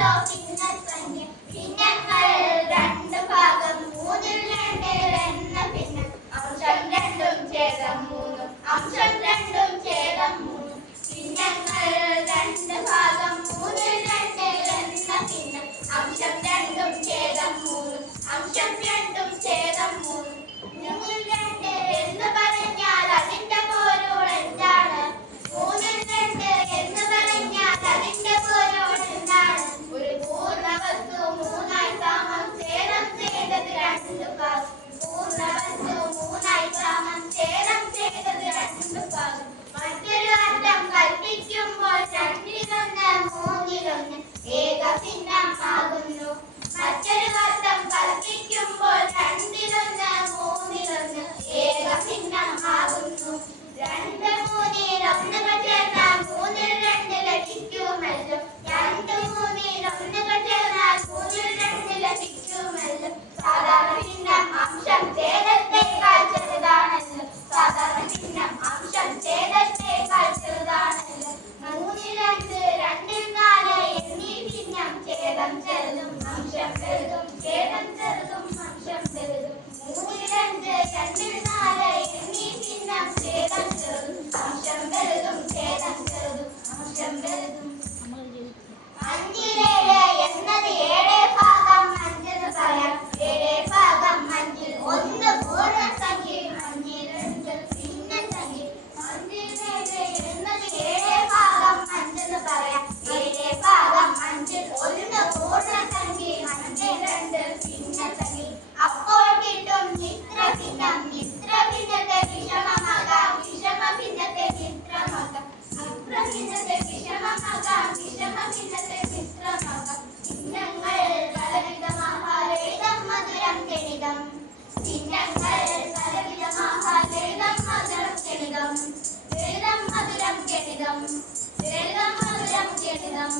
പിന്നൽ പഞ്ഞ് പിന്നങ്ങൾ രണ്ട് ഭാഗം മൂന്നിൽ രണ്ടിൽ എന്ന ഭിന്നം അംശം രണ്ടും ചേർന്ന് ലളിതം ലളിതം മധുരം ലളിതം